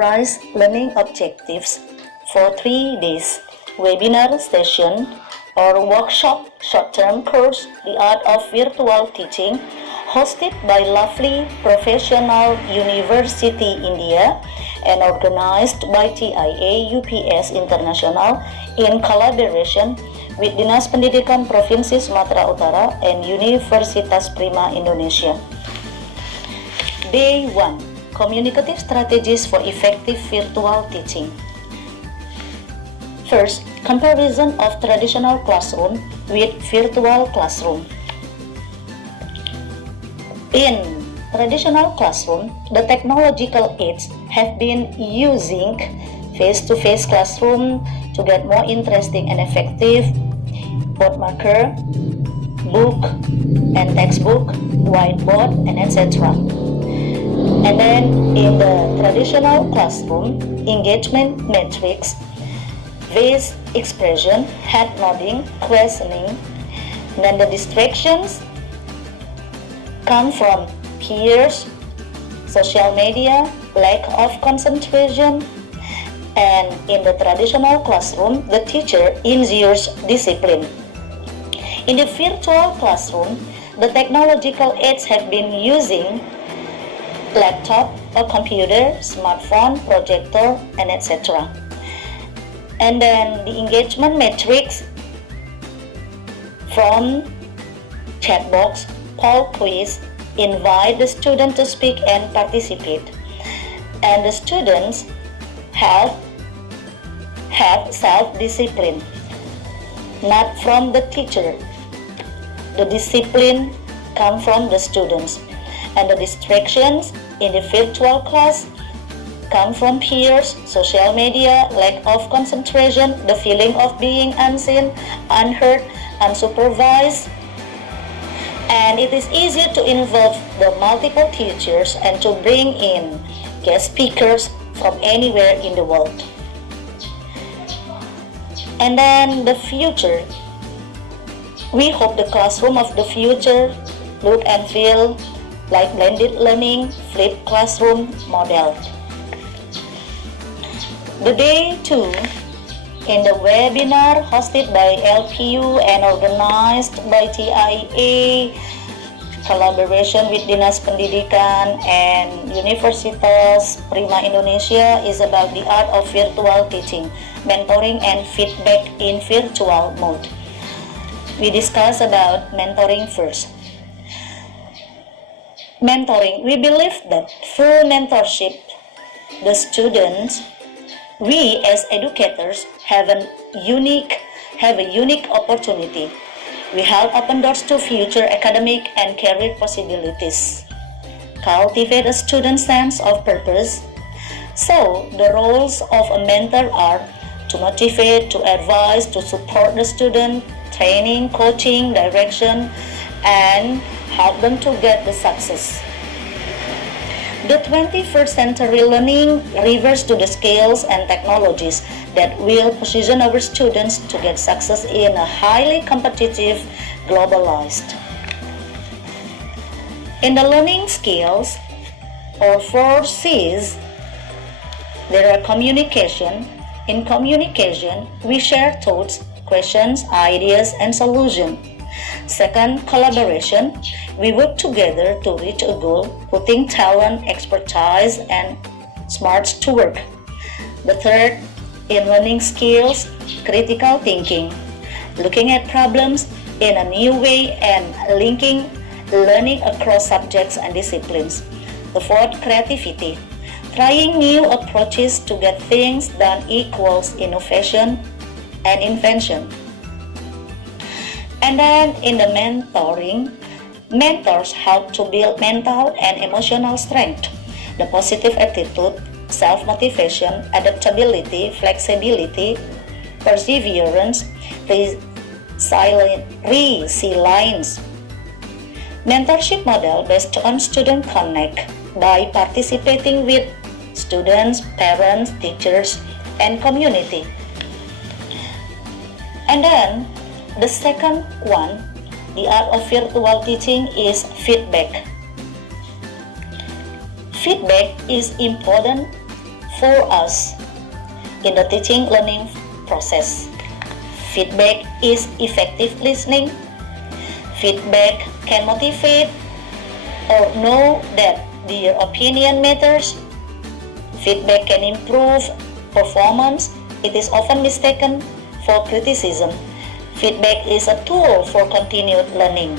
summarize learning objectives for 3 days webinar session or workshop short-term course, The Art of Virtual Teaching, hosted by Lovely Professional University India and organized by TIA UPS International in collaboration with Dinas Pendidikan Provinsi Sumatera Utara and Universitas Prima Indonesia. Day 1. Communicative Strategies for Effective Virtual Teaching. First, comparison of traditional classroom with virtual classroom. In traditional classroom, the technological aids have been using face-to-face classroom to get more interesting and effective board marker, book and textbook, whiteboard, and etc. And then in the traditional classroom, engagement metrics, face expression, head nodding, questioning, then the distractions come from peers, social media, lack of concentration, and in the traditional classroom, the teacher ensures discipline. In the virtual classroom, the technological aids have been using laptop, a computer, smartphone, projector, and etc. And then the engagement metrics from chat box, poll quiz, invite the student to speak and participate. And the students have self-discipline, not from the teacher. The discipline come from the students. And the distractions in the virtual class come from peers, social media, lack of concentration, the feeling of being unseen, unheard, unsupervised. And it is easier to involve the multiple teachers and to bring in guest speakers from anywhere in the world. And then the future. We hope the classroom of the future look and feel like blended learning, flipped classroom model. The day 2, in the webinar hosted by LPU and organized by TIA, collaboration with Dinas Pendidikan and Universitas Prima Indonesia, is about the art of virtual teaching, mentoring and feedback in virtual mode. We discuss about mentoring first. Mentoring, we believe that through mentorship, the students, we as educators have a unique opportunity. We help open doors to future academic and career possibilities. Cultivate a student's sense of purpose. So, the roles of a mentor are to motivate, to advise, to support the student, training, coaching, direction, and help them to get the success. The 21st century learning refers to the skills and technologies that will position our students to get success in a highly competitive, globalized. In the learning skills, or 4 C's, there are communication. In communication, we share thoughts, questions, ideas, and solutions. Second, collaboration. We work together to reach a goal, putting talent, expertise, and smarts to work. The third, in learning skills, critical thinking. Looking at problems in a new way and linking learning across subjects and disciplines. The fourth, creativity. Trying new approaches to get things done equals innovation and invention. And then in the mentoring, mentors help to build mental and emotional strength, the positive attitude, self-motivation, adaptability, flexibility, perseverance, resilience. Mentorship model based on student connect by participating with students, parents, teachers, and community. And then the second one, the art of virtual teaching, is feedback. Feedback is important for us in the teaching learning process. Feedback is effective listening. Feedback can motivate or know that their opinion matters. Feedback can improve performance. It is often mistaken for criticism. Feedback is a tool for continued learning.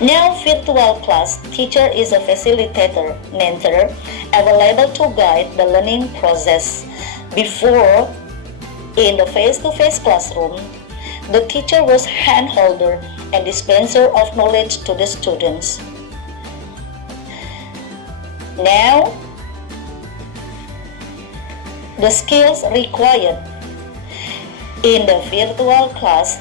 Now, virtual class, teacher is a facilitator, mentor, available to guide the learning process. Before, in the face-to-face classroom, the teacher was handholder and dispenser of knowledge to the students. Now, the skills required in the virtual class,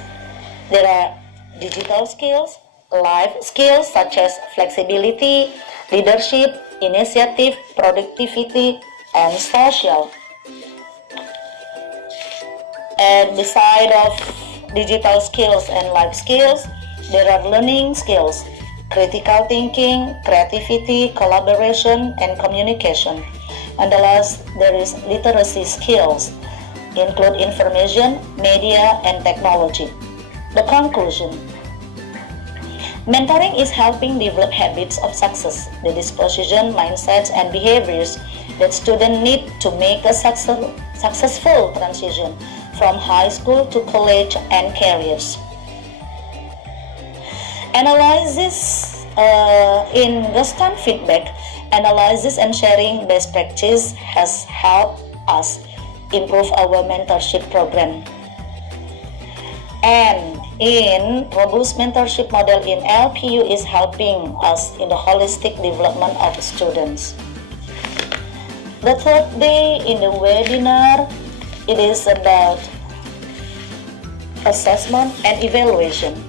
there are digital skills, life skills such as flexibility, leadership, initiative, productivity, and social. And beside of digital skills and life skills, there are learning skills, critical thinking, creativity, collaboration, and communication. And the last, there is literacy skills, include information, media, and technology. The conclusion: mentoring is helping develop habits of success, the disposition, mindsets, and behaviors that students need to make a successful transition from high school to college and careers. Analysis in restant feedback, analysis and sharing best practice has helped us improve our mentorship program. And in robust mentorship model in LPU is helping us in the holistic development of students. The third day in the webinar, it is about assessment and evaluation.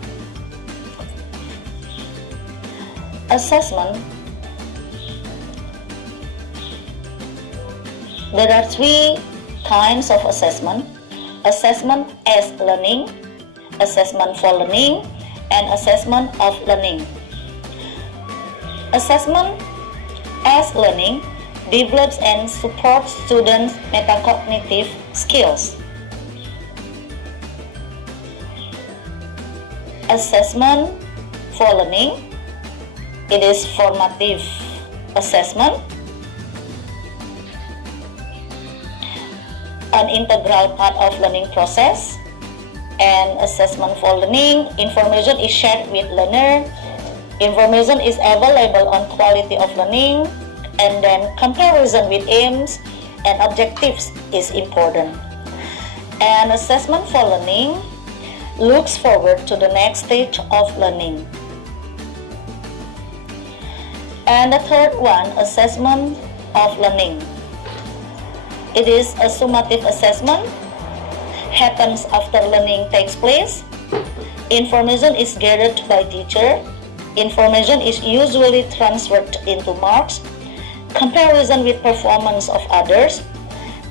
Assessment. There are three kinds of assessment. Assessment as learning, assessment for learning, and assessment of learning. Assessment as learning develops and supports students' metacognitive skills. Assessment for learning, it is formative assessment, an integral part of learning process. And assessment for learning, information is shared with learner, information is available on quality of learning, and then comparison with aims and objectives is important. And assessment for learning looks forward to the next stage of learning. And the third one, assessment of learning. It is a summative assessment, happens after learning takes place. Information is gathered by teacher. Information is usually transferred into marks, comparison with performance of others,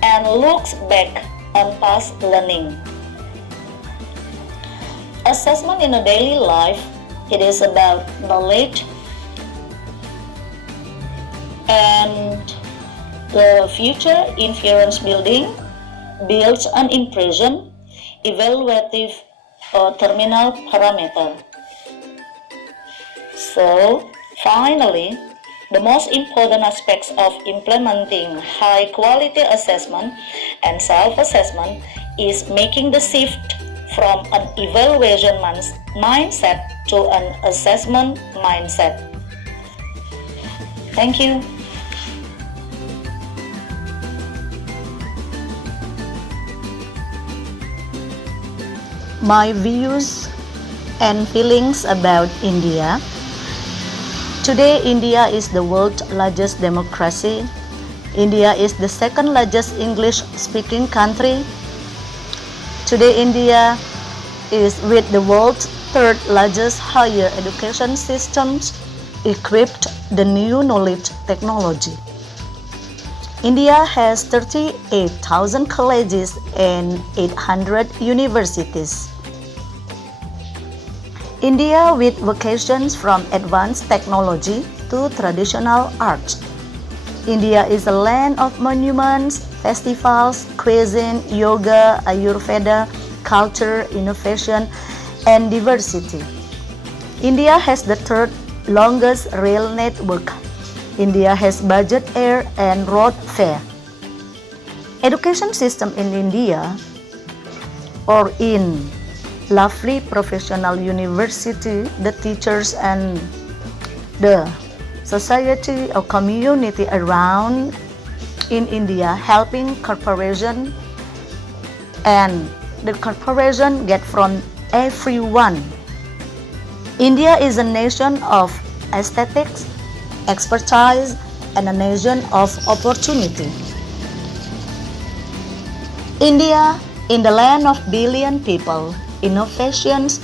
and looks back on past learning. Assessment in a daily life, it is about knowledge and the future inference building, builds an impression, evaluative or terminal parameter. So, finally, the most important aspects of implementing high-quality assessment and self-assessment is making the shift from an evaluation mindset to an assessment mindset. Thank you. My views and feelings about India. Today, India is the world's largest democracy. India is the second largest English-speaking country. Today, India is with the world's third largest higher education systems equipped the new knowledge technology. India has 38,000 colleges and 800 universities. India with vocations from advanced technology to traditional arts. India is a land of monuments, festivals, cuisine, yoga, Ayurveda, culture, innovation, and diversity. India has the third longest rail network. India has budget air and road fare. Education system in India or in lovely professional university, the teachers and the society or community around in India helping corporation, and the corporation get from everyone. India is a nation of aesthetics, expertise, and a nation of opportunity. India, in the land of billion people, innovations,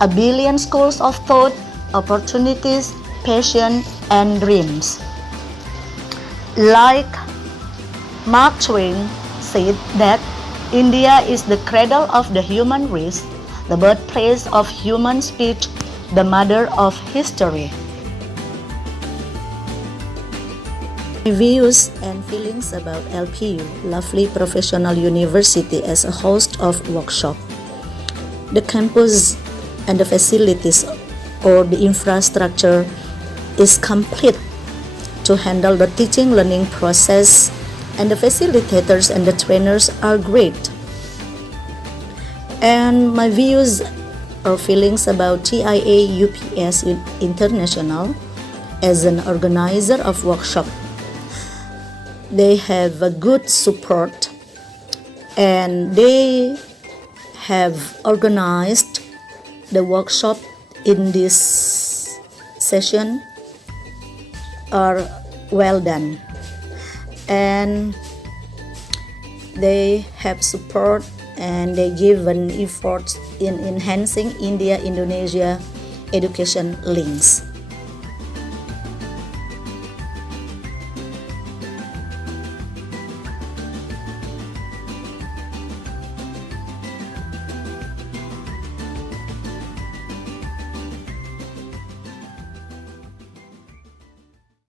a billion schools of thought, opportunities, passion, and dreams. Like Mark Twain said that India is the cradle of the human race, the birthplace of human speech, the mother of history. My views and feelings about LPU, Lovely Professional University, as a host of workshop. The campus and the facilities or the infrastructure is complete to handle the teaching learning process, and the facilitators and the trainers are great. And my views or feelings about TIA UPS International as an organizer of workshop. They have a good support and they have organized the workshop in this session are well done, and they have support and they give an effort in enhancing India-Indonesia education links.